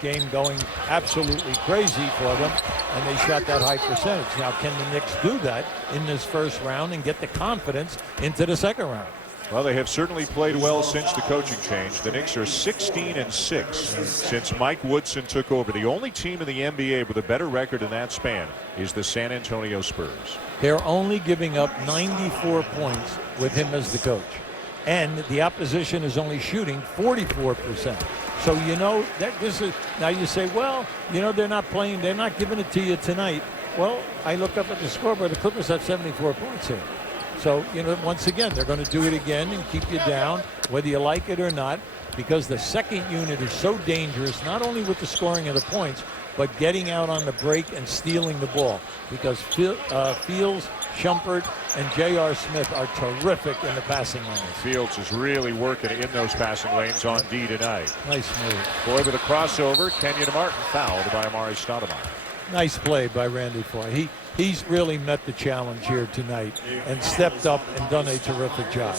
Game going absolutely crazy for them, and they shot that high percentage. Now, can the Knicks do that in this first round and get the confidence into the second round? Well, they have certainly played well since the coaching change. The Knicks are 16-6 since Mike Woodson took over. The only team in the NBA with a better record in that span is the San Antonio Spurs. They're only giving up 94 points with him as the coach, and the opposition is only shooting 44%. So, you know, that this is, now you say, well, you know, they're not playing, they're not giving it to you tonight. Well, I look up at the scoreboard, the Clippers have 74 points here. So, you know, once again, they're going to do it again and keep you down, whether you like it or not, because the second unit is so dangerous, not only with the scoring of the points, but getting out on the break and stealing the ball. Because Fields, Shumpert, and J.R. Smith are terrific in the passing lanes. Fields is really working in those passing lanes on D tonight. Nice move. Foy with a crossover. Kenyon Martin fouled by Amari Stoudemire. Nice play by Randy Foy. He's really met the challenge here tonight and stepped up and done a terrific job.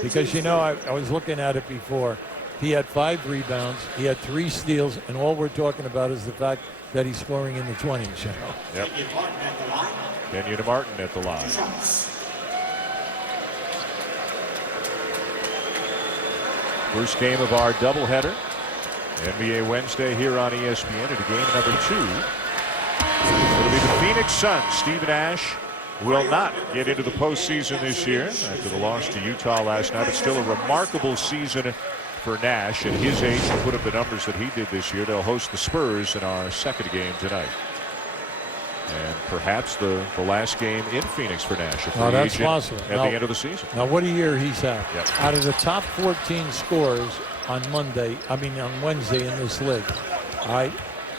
Because, you know, I was looking at it before. He had 5 rebounds. He had 3 steals. And all we're talking about is the fact that he's scoring in the 20s. You know? Yep. Kenyon Martin at the line. First game of our doubleheader. NBA Wednesday here on ESPN at game number 2. It'll be the Phoenix Suns. Steve Nash will not get into the postseason this year after the loss to Utah last night. It's still a remarkable season for Nash at his age to put up the numbers that he did this year. They'll host the Spurs in our second game tonight. And perhaps the last game in Phoenix for Nash. Oh, that's possible. At the end of the season. Now, what a year he's had. Yep. Out of the top 14 scorers on Wednesday in this league, all right,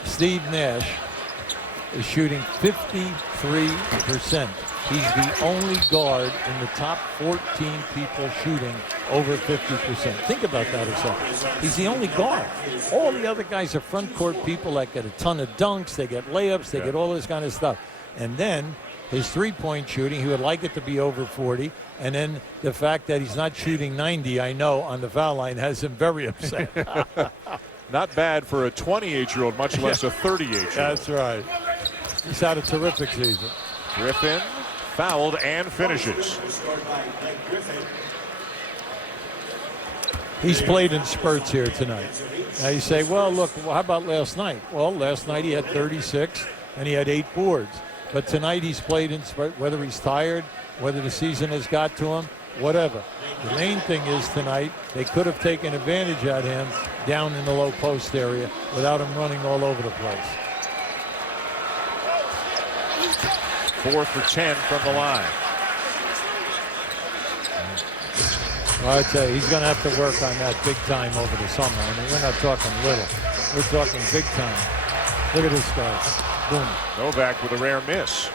Steve Nash is shooting 53%. He's the only guard in the top 14 people shooting over 50%. Think about that a second. He's the only guard. All the other guys are front court people that get a ton of dunks, they get layups, they get all this kind of stuff. And then his three-point shooting, he would like it to be over 40. And then the fact that he's not shooting 90, I know, on the foul line has him very upset. Not bad for a 28-year-old, much less a 38-year-old. That's right. He's had a terrific season. Griffin fouled and finishes. He's played in spurts here tonight. Now you say, well, look, how about last night? Well, last night he had 36 and he had 8 boards. But tonight he's played in spurts, whether he's tired, whether the season has got to him, whatever. The main thing is tonight they could have taken advantage of him down in the low post area without him running all over the place. 4 for 10 from the line. Well, I'd say he's going to have to work on that big time over the summer. I mean, we're not talking little. We're talking big time. Look at this guy. Boom. Novak with a rare miss.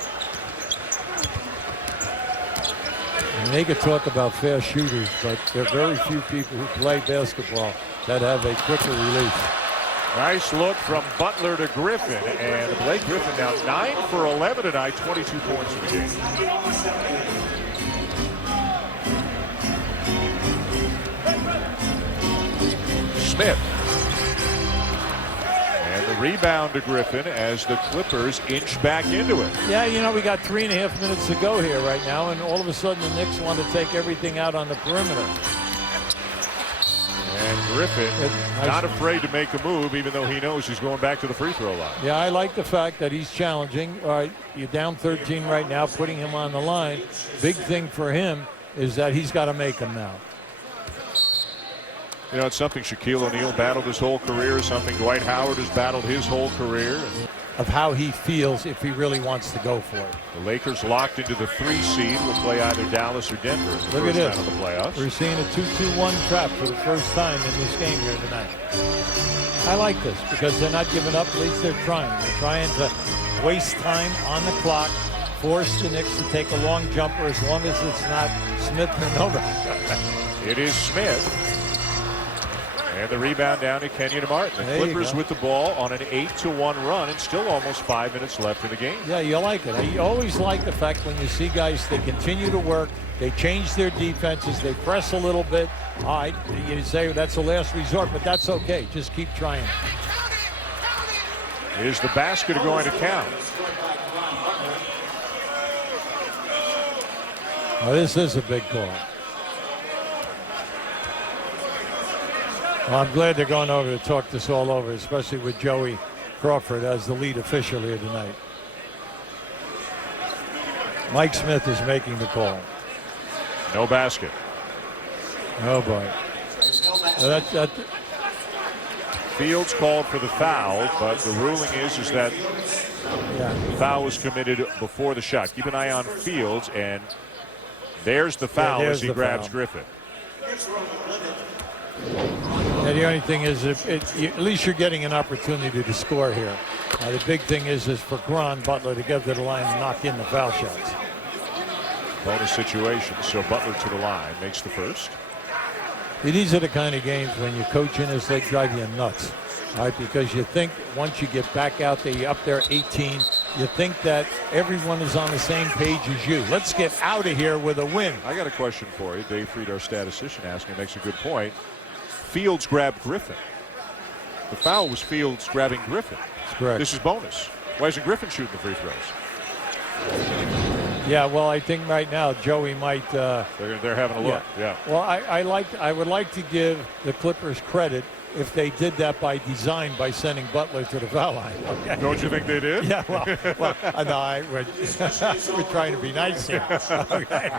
And they could talk about fast shooters, but there are very few people who play basketball that have a quicker release. Nice look from Butler to Griffin, and Blake Griffin now 9 for 11 tonight, 22 points in the game. Smith. And the rebound to Griffin as the Clippers inch back into it. Yeah, you know, we got 3.5 minutes to go here right now, and all of a sudden the Knicks want to take everything out on the perimeter. And Griffin not afraid to make a move, even though he knows he's going back to the free throw line. Yeah, I like the fact that he's challenging. All right, you're down 13 right now, putting him on the line. Big thing for him is that he's got to make them now. You know, it's something Shaquille O'Neal battled his whole career, something Dwight Howard has battled his whole career. Of how he feels if he really wants to go for it. The Lakers locked into the 3 seed will play either Dallas or Denver in the first round of the playoffs. We're seeing a 2-2-1 trap for the first time in this game here tonight. I like this because they're not giving up. At least they're trying. They're trying to waste time on the clock, force the Knicks to take a long jumper as long as it's not Smith or Novak. It is Smith. And the rebound down to Kenyon Martin. The Clippers with the ball on an 8-1 run and still almost 5 minutes left in the game. Yeah, you like it. You always like the fact when you see guys, they continue to work, they change their defenses, they press a little bit. All right, you say that's a last resort, but that's okay. Just keep trying. Is the basket going to count? Well, this is a big call. Well, I'm glad they're going over to talk this all over, especially with Joey Crawford as the lead official here tonight. Mike Smith is making the call. No basket. Oh, boy. That Fields called for the foul, but the ruling is that the foul was committed before the shot. Keep an eye on Fields, and there's the foul as he grabs Griffin. Yeah, the only thing is, at least you're getting an opportunity to score here. The big thing is for Caron Butler to get to the line and knock in the foul shots. Bonus situation, so Butler to the line, makes the first. These are the kind of games when you're coaching this, they drive you nuts. All right, because you think once you get back out there, you're up there 18, you think that everyone is on the same page as you. Let's get out of here with a win. I got a question for you. Dave Freed, our statistician, asking, makes a good point. Fields grabbed Griffin. The foul was Fields grabbing Griffin. That's correct. This is bonus. Why isn't Griffin shooting the free throws? Yeah, well, I think right now Joey might. They're having a look. Yeah. Well, I would like to give the Clippers credit if they did that by design by sending Butler to the foul line. Okay. Don't you think they did? Yeah. Well, no, we're trying to be nice here. Okay.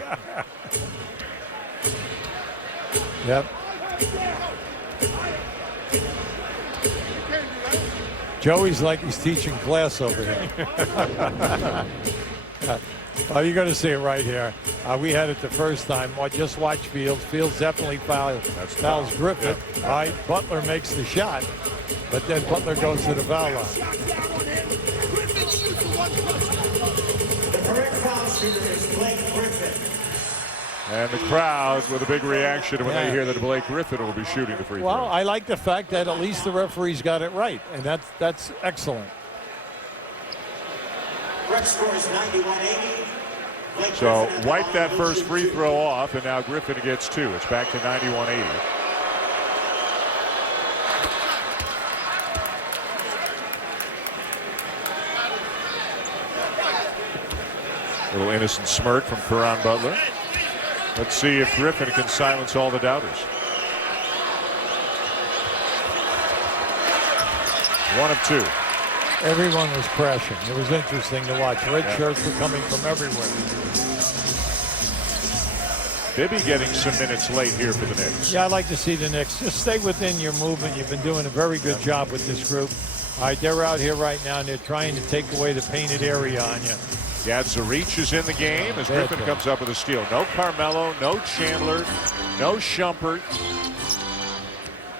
Yep. Joey's like he's teaching class over here. Oh, you're going to see it right here. We had it the first time. Just watch Fields. Fields definitely fouls Griffin. Yep. All right, Butler makes the shot, but then Butler goes to the foul line. The correct foul shooter is Blake Griffin. And the crowd with a big reaction when they hear that Blake Griffin will be shooting the free throw. Well, I like the fact that at least the referees got it right, and that's excellent. Correct score is 91-80. So wipe that first free throw off, and now Griffin gets two. It's back to 91-80. Little innocent smirk from Caron Butler. Let's see if Griffin can silence all the doubters. One of two. Everyone was crashing. It was interesting to watch. Red shirts were coming from everywhere. Bibby getting some minutes late here for the Knicks. Yeah, I'd like to see the Knicks. Just stay within your movement. You've been doing a very good job with this group. All right, they're out here right now, and they're trying to take away the painted area on you. Zarich is in the game as Griffin comes up with a steal. No Carmelo, no Chandler, no Shumpert.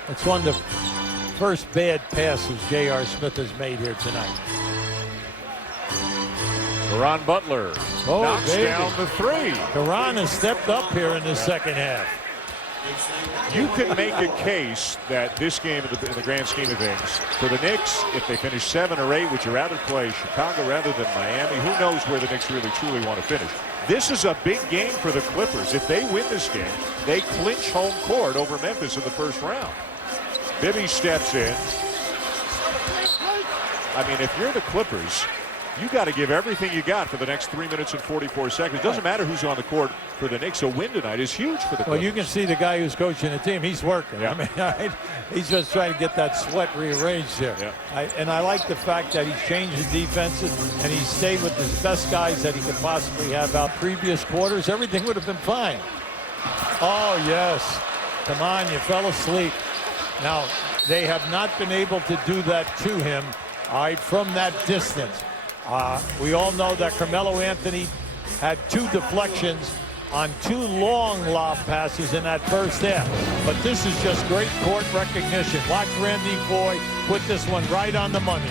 It's one of the first bad passes J.R. Smith has made here tonight. Caron Butler knocks down the three. Caron has stepped up here in the second half. You can make a case that this game, in the grand scheme of things, for the Knicks, if they finish 7 or 8, which are out of play, Chicago rather than Miami, who knows where the Knicks really truly want to finish. This is a big game for the Clippers. If they win this game, they clinch home court over Memphis in the first round. Bibby steps in. I mean, if you're the Clippers, you got to give everything you got for the next 3 minutes and 44 seconds. Doesn't matter who's on the court for the Knicks. A win tonight is huge for the Clippers. Well, you can see the guy who's coaching the team. He's working. Yeah. I mean, he's just trying to get that sweat rearranged here. Yeah. And I like the fact that he's changed the defenses and he's stayed with his best guys that he could possibly have out. Previous quarters, everything would have been fine. Oh, yes. Come on, you fell asleep. Now, they have not been able to do that to him, all right, from that distance. We all know that Carmelo Anthony had 2 deflections on 2 long lob passes in that first half. But this is just great court recognition. Watch Randy Foye put this one right on the money.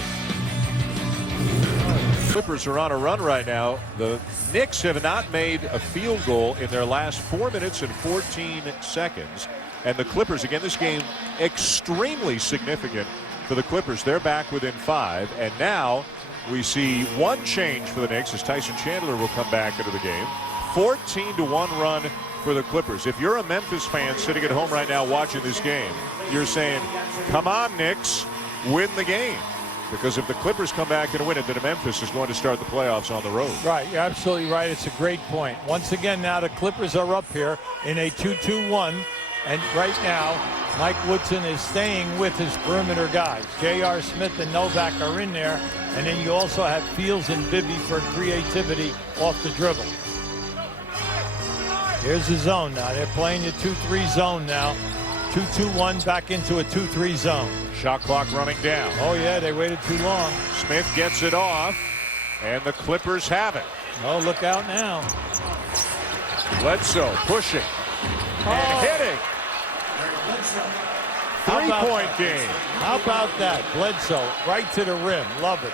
Clippers are on a run right now. The Knicks have not made a field goal in their last 4 minutes and 14 seconds. And the Clippers, again, this game extremely significant for the Clippers. They're back within 5. And now we see one change for the Knicks as Tyson Chandler will come back into the game. 14-1 run for the Clippers. If you're a Memphis fan sitting at home right now watching this game, you're saying, come on, Knicks, win the game. Because if the Clippers come back and win it, then Memphis is going to start the playoffs on the road. Right, you're absolutely right. It's a great point. Once again, now the Clippers are up here in a 2-2-1. And right now, Mike Woodson is staying with his perimeter guys. J.R. Smith and Novak are in there. And then you also have Fields and Bibby for creativity off the dribble. Here's the zone now. They're playing a 2-3 zone now. 2-2-1 back into a 2-3 zone. Shot clock running down. Oh, yeah, they waited too long. Smith gets it off, and the Clippers have it. Oh, look out now. Bledsoe pushing and hitting. Three-point game. How about that? Bledsoe right to the rim. Love it.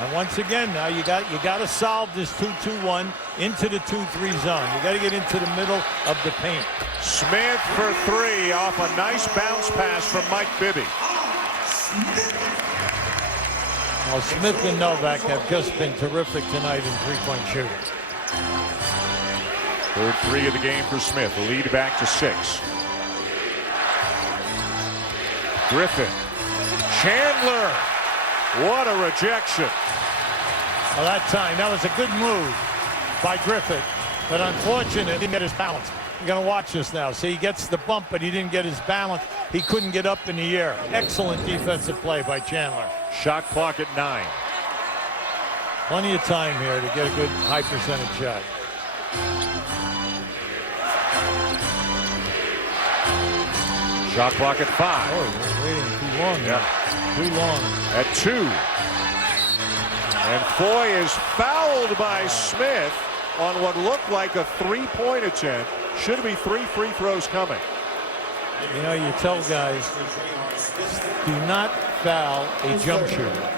And once again, now you got to solve this 2-2-1 into the 2-3 zone. You got to get into the middle of the paint. Smith for three off a nice bounce pass from Mike Bibby. Well, Smith and Novak have just been terrific tonight in three-point shooting. Third three of the game for Smith. The lead back to 6. Griffin. Chandler. What a rejection. Well, that time, that was a good move by Griffith, but unfortunately, he didn't get his balance. You're going to watch this now. See, he gets the bump, but he didn't get his balance. He couldn't get up in the air. Excellent defensive play by Chandler. Shot clock at 9. Plenty of time here to get a good high percentage shot. Shot clock at 5. Oh, we're waiting too long now. Too long. At 2. And Foy is fouled by Smith on what looked like a three-point attempt. Should be 3 free throws coming. You know, you tell guys, do not foul a jump shooter.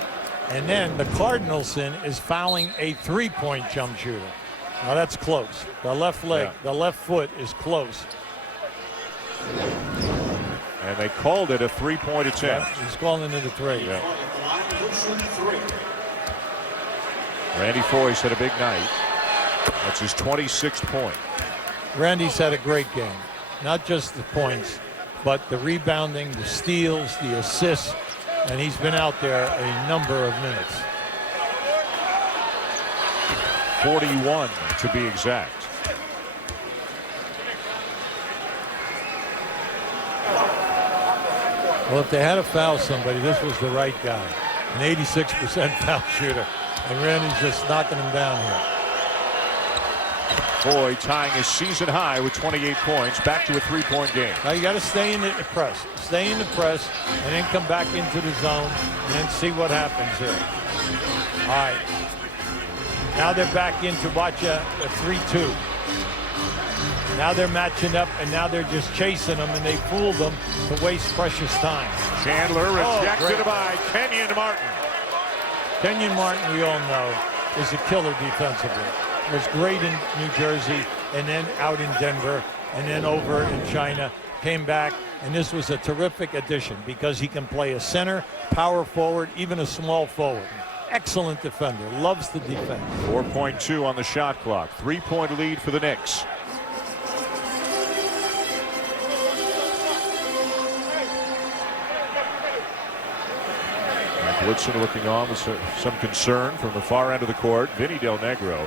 And then the cardinal sin is fouling a three-point jump shooter. Now that's close. The left leg, the left foot is close. And they called it a three-point attempt. Yeah, he's calling it a 3. Yeah. Randy Foy's had a big night. That's his 26th point. Randy's had a great game. Not just the points, but the rebounding, the steals, the assists, and he's been out there a number of minutes. 41 to be exact. Well, if they had to foul somebody, this was the right guy. An 86% foul shooter. And Randy's just knocking him down here. Foy tying his season high with 28 points. Back to a three-point game. Now you got to stay in the press. Stay in the press and then come back into the zone and then see what happens here. All right. Now they're back into watch a 3-2. Now they're matching up, and now they're just chasing them, and they fooled them to waste precious time. Chandler rejected by Kenyon Martin. Kenyon Martin, we all know, is a killer defensively. Was great in New Jersey, and then out in Denver, and then over in China. Came back, and this was a terrific addition because he can play a center, power forward, even a small forward. Excellent defender, loves to defend. 4.2 on the shot clock. 3-point lead for the Knicks. Woodson looking on with some concern from the far end of the court. Vinny Del Negro,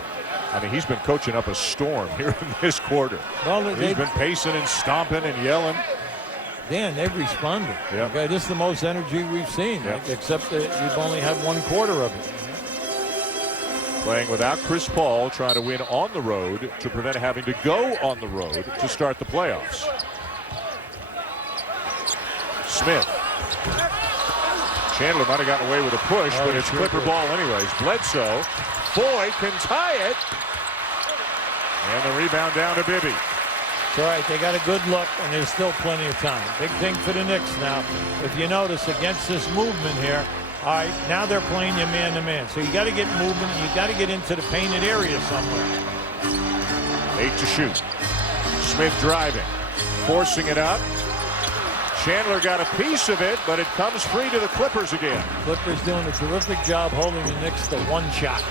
I mean, he's been coaching up a storm here in this quarter. Well, he's been pacing and stomping and yelling. Dan, they've responded. Yep. Okay, this is the most energy we've seen, except that you've only had 1/4 of it. Playing without Chris Paul, trying to win on the road to prevent having to go on the road to start the playoffs. Smith. Chandler might have gotten away with a push, but it's Clipper ball anyways. Bledsoe. Foy can tie it. And the rebound down to Bibby. It's all right. They got a good look, and there's still plenty of time. Big thing for the Knicks now. If you notice, against this movement here, all right, now they're playing you man-to-man. So you got to get movement. You got to get into the painted area somewhere. 8 to shoot. Smith driving. Forcing it up. Chandler got a piece of it, but it comes free to the Clippers again. Clippers doing a terrific job holding the Knicks to 1 shot.